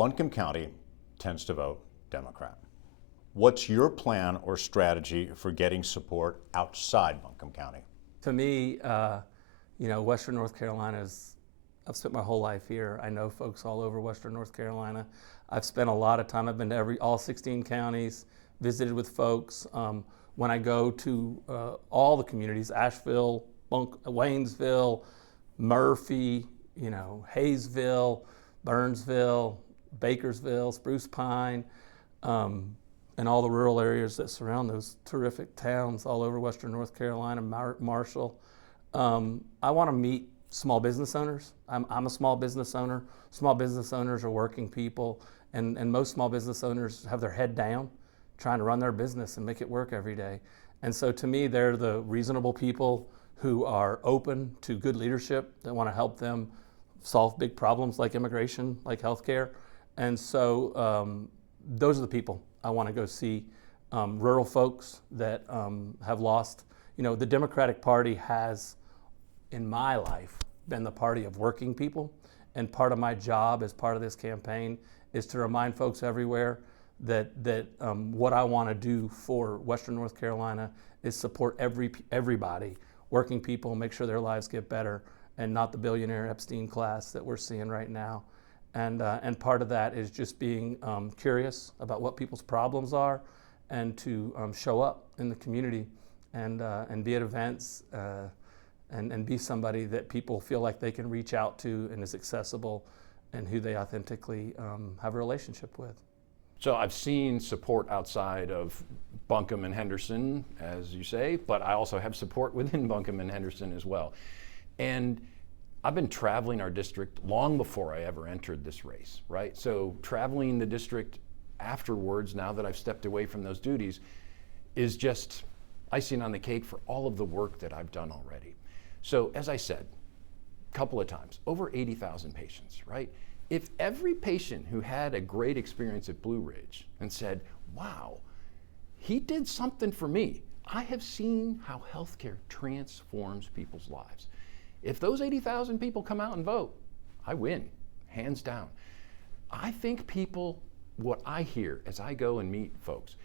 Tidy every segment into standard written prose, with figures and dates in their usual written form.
Buncombe County tends to vote Democrat. What's your plan or strategy for getting support outside Buncombe County? To me, Western North Carolina I've spent my whole life here. I know folks all over Western North Carolina. I've spent a lot of time. I've been to all 16 counties, visited with folks. When I go to all the communities, Asheville, Waynesville, Murphy, Hayesville, Burnsville, Bakersville, Spruce Pine, and all the rural areas that surround those terrific towns all over Western North Carolina, Marshall. I want to meet small business owners. I'm a small business owner. Small business owners are working people, and most small business owners have their head down, trying to run their business and make it work every day. And so to me, they're the reasonable people who are open to good leadership, that want to help them solve big problems like immigration, like healthcare. And so those are the people I want to go see. Rural folks that have lost. The Democratic Party has, in my life, been the party of working people. And part of my job as part of this campaign is to remind folks everywhere that what I want to do for Western North Carolina is support everybody, working people, make sure their lives get better, and not the billionaire Epstein class that we're seeing right now. And part of that is just being curious about what people's problems are, and to show up in the community and be at events and be somebody that people feel like they can reach out to and is accessible, and who they authentically have a relationship with. So I've seen support outside of Buncombe and Henderson, as you say, but I also have support within Buncombe and Henderson as well. And I've been traveling our district long before I ever entered this race, right? So traveling the district afterwards, now that I've stepped away from those duties, is just icing on the cake for all of the work that I've done already. So as I said a couple of times, over 80,000 patients, right? If every patient who had a great experience at Blue Ridge and said, wow, he did something for me. I have seen how healthcare transforms people's lives. If those 80,000 people come out and vote, I win, hands down. I think what I hear as I go and meet folks,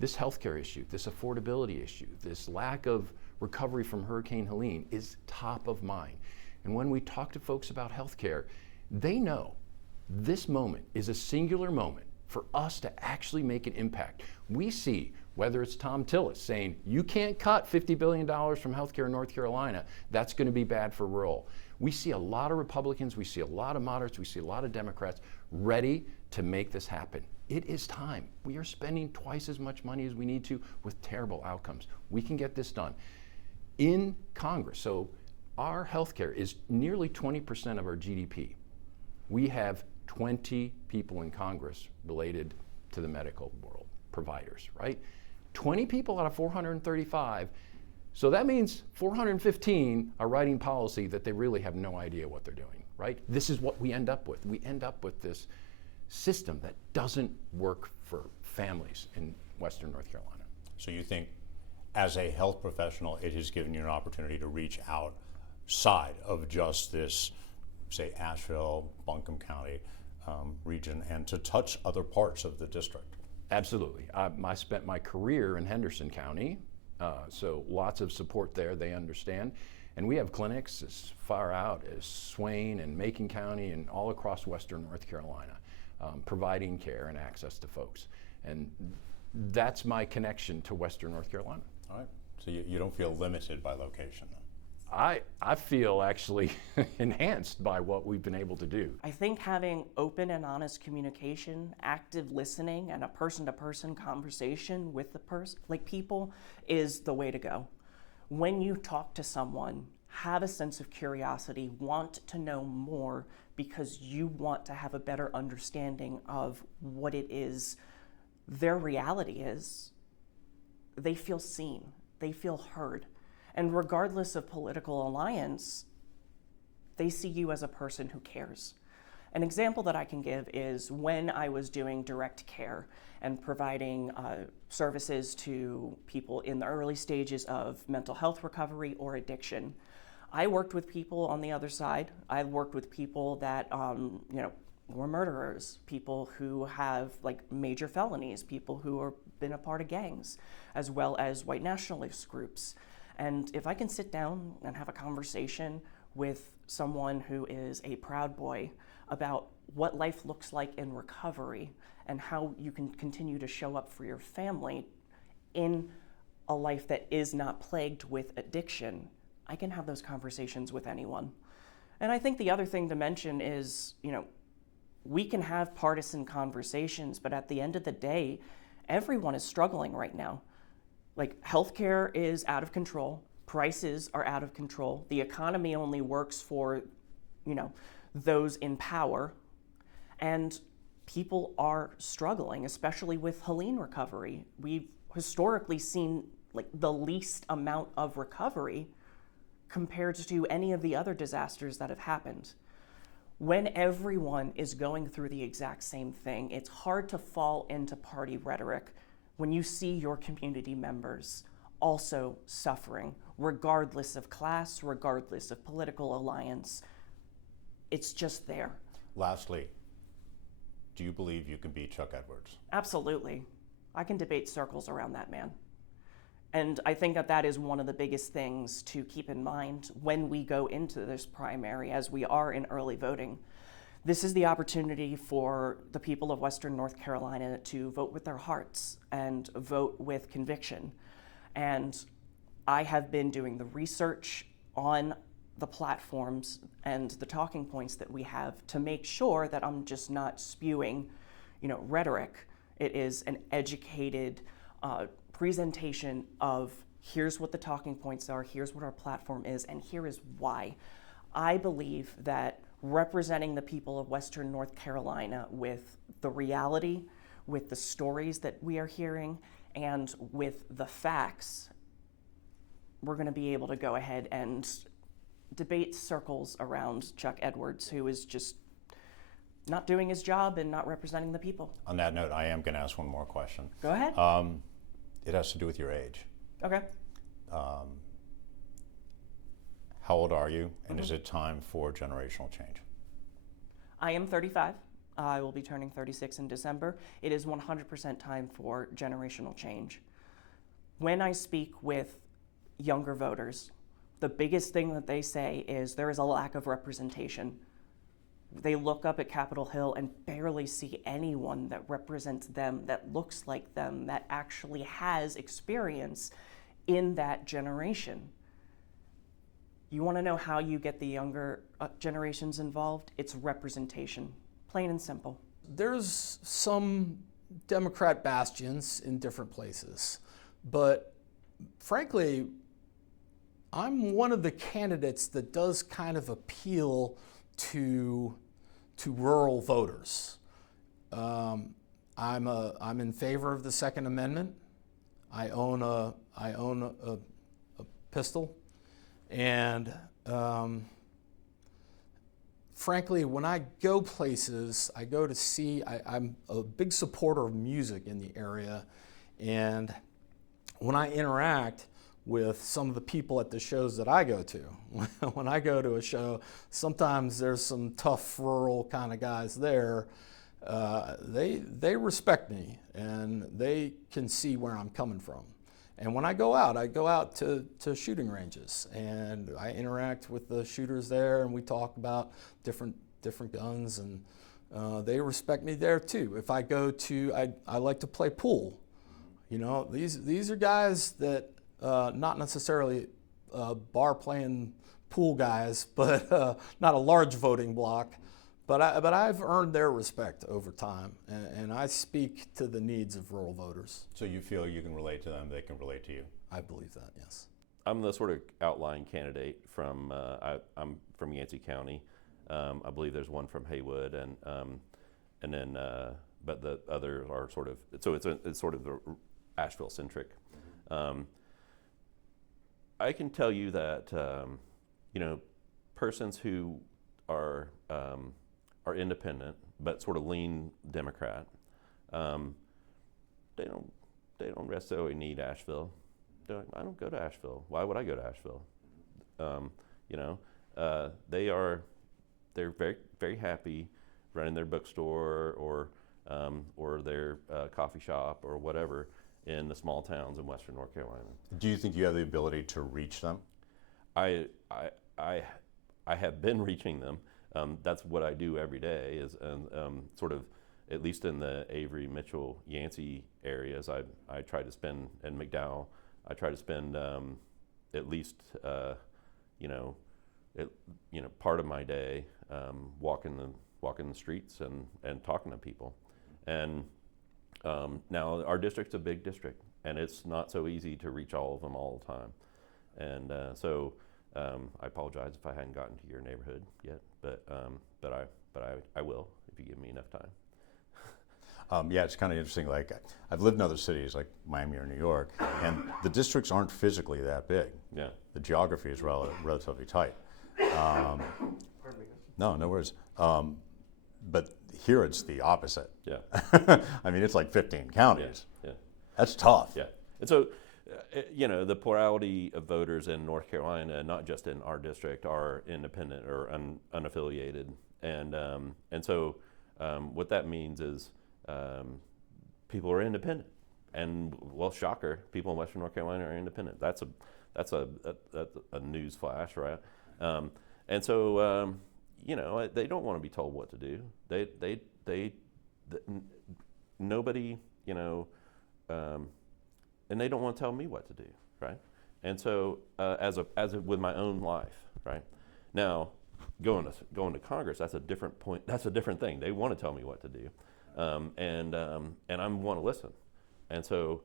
this healthcare issue, this affordability issue, this lack of recovery from Hurricane Helene is top of mind. And when we talk to folks about healthcare, they know this moment is a singular moment for us to actually make an impact. We see, whether it's Tom Tillis saying, you can't cut $50 billion from healthcare in North Carolina, that's going to be bad for rural. We see a lot of Republicans, we see a lot of moderates, we see a lot of Democrats ready to make this happen. It is time. We are spending twice as much money as we need to with terrible outcomes. We can get this done in Congress. So our healthcare is nearly 20% of our GDP. We have 20 people in Congress related to the medical world, providers, right? 20 people out of 435. So that means 415 are writing policy that they really have no idea what they're doing, right? This is what we end up with. We end up with this system that doesn't work for families in Western North Carolina. So you think, as a health professional, it has given you an opportunity to reach outside of just this, say, Asheville, Buncombe County region, and to touch other parts of the district? Absolutely. I spent my career in Henderson County, so lots of support there, they understand. And we have clinics as far out as Swain and Macon County and all across Western North Carolina, providing care and access to folks. And that's my connection to Western North Carolina. All right. So you don't feel limited by location, then? I feel actually enhanced by what we've been able to do. I think having open and honest communication, active listening, and a person-to-person conversation with the people is the way to go. When you talk to someone, have a sense of curiosity, want to know more because you want to have a better understanding of what it is their reality is. They feel seen, they feel heard. And regardless of political alliance, they see you as a person who cares. An example that I can give is when I was doing direct care and providing services to people in the early stages of mental health recovery or addiction. I worked with people on the other side. I worked with people that who are murderers, people who have like major felonies, people who have been a part of gangs, as well as white nationalist groups. And if I can sit down and have a conversation with someone who is a Proud Boy about what life looks like in recovery and how you can continue to show up for your family in a life that is not plagued with addiction, I can have those conversations with anyone. And I think the other thing to mention is, we can have partisan conversations, but at the end of the day, everyone is struggling right now. Like, healthcare is out of control, prices are out of control, the economy only works for, those in power, and people are struggling, especially with Helene recovery. We've historically seen like the least amount of recovery compared to any of the other disasters that have happened. When everyone is going through the exact same thing, it's hard to fall into party rhetoric when you see your community members also suffering, regardless of class, regardless of political alliance. It's just there. Lastly, do you believe you can beat Chuck Edwards? Absolutely. I can debate circles around that man. And I think that that is one of the biggest things to keep in mind when we go into this primary, as we are in early voting. This is the opportunity for the people of Western North Carolina to vote with their hearts and vote with conviction. And I have been doing the research on the platforms and the talking points that we have to make sure that I'm just not spewing, rhetoric. It is an educated presentation of here's what the talking points are, here's what our platform is, and here is why. I believe that representing the people of Western North Carolina with the reality, with the stories that we are hearing, and with the facts, we're going to be able to go ahead and debate circles around Chuck Edwards, who is just not doing his job and not representing the people. On that note, I am going to ask one more question. Go ahead. It has to do with your age. Okay. How old are you, and is it time for generational change? I am 35. I will be turning 36 in December. It is 100% time for generational change. When I speak with younger voters, the biggest thing that they say is there is a lack of representation. They look up at Capitol Hill and barely see anyone that represents them, that looks like them, that actually has experience in that generation. You want to know how you get the younger generations involved? It's representation, plain and simple. There's some Democrat bastions in different places, but frankly, I'm one of the candidates that does kind of appeal to rural voters. I'm in favor of the Second Amendment. I own a pistol, and frankly, when I go places, I go to see. I'm a big supporter of music in the area, and when I interact with some of the people at the shows that I go to. When I go to a show, sometimes there's some tough rural kind of guys there. They respect me, and they can see where I'm coming from. And when I go out to shooting ranges, and I interact with the shooters there, and we talk about different guns, and they respect me there too. If I go to, I like to play pool. These are guys that not necessarily bar playing pool guys, but not a large voting block. But I've earned their respect over time, and I speak to the needs of rural voters. So you feel you can relate to them, they can relate to you? I believe that, yes. I'm the sort of outlying candidate from, I'm from Yancey County. I believe there's one from Haywood, and then, but the others are sort of, so it's sort of the Asheville centric. I can tell you that, persons who are independent but sort of lean Democrat, they don't necessarily need Asheville. I don't go to Asheville. Why would I go to Asheville? They're very, very happy running their bookstore or their coffee shop or whatever in the small towns in Western North Carolina. Do you think you have the ability to reach them? I have been reaching them. That's what I do every day. Is sort of, at least in the Avery, Mitchell, Yancey areas, I try to spend, and McDowell, I try to spend at least part of my day walking the streets and talking to people. And now our district's a big district, and it's not so easy to reach all of them all the time. And so I apologize if I hadn't gotten to your neighborhood yet, but I will if you give me enough time. Yeah, it's kind of interesting. Like, I've lived in other cities like Miami or New York, and the districts aren't physically that big. Yeah. The geography is relatively tight. No worries. But here it's the opposite. Yeah. I mean, it's like 15 counties. Yeah. That's tough. Yeah. And so, the plurality of voters in North Carolina, not just in our district, are independent or unaffiliated. And so what that means is people are independent. And, well, shocker, people in Western North Carolina are independent. That's a news flash, right? And so, they don't want to be told what to do. Nobody, and they don't want to tell me what to do, right? And so, with my own life, right? Now, going to Congress, that's a different point. That's a different thing. They want to tell me what to do, and I want to listen. And so,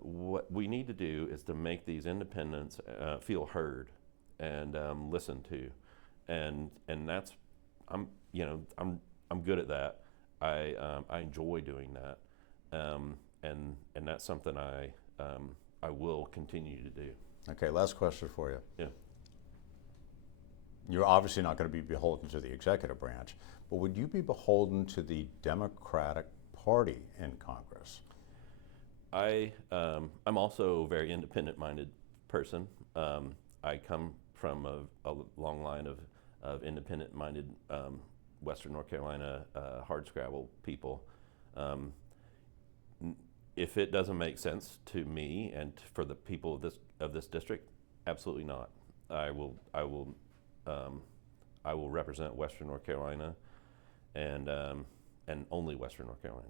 what we need to do is to make these independents feel heard and listened to, and that's I'm good at that. I enjoy doing that, and that's something I will continue to do. Okay, last question for you. Yeah. You're obviously not going to be beholden to the executive branch, but would you be beholden to the Democratic Party in Congress? I'm also a very independent-minded person. I come from a long line of independent-minded Western North Carolina hardscrabble people. If it doesn't make sense to me and for the people of this district, absolutely not. I will represent Western North Carolina and only Western North Carolina.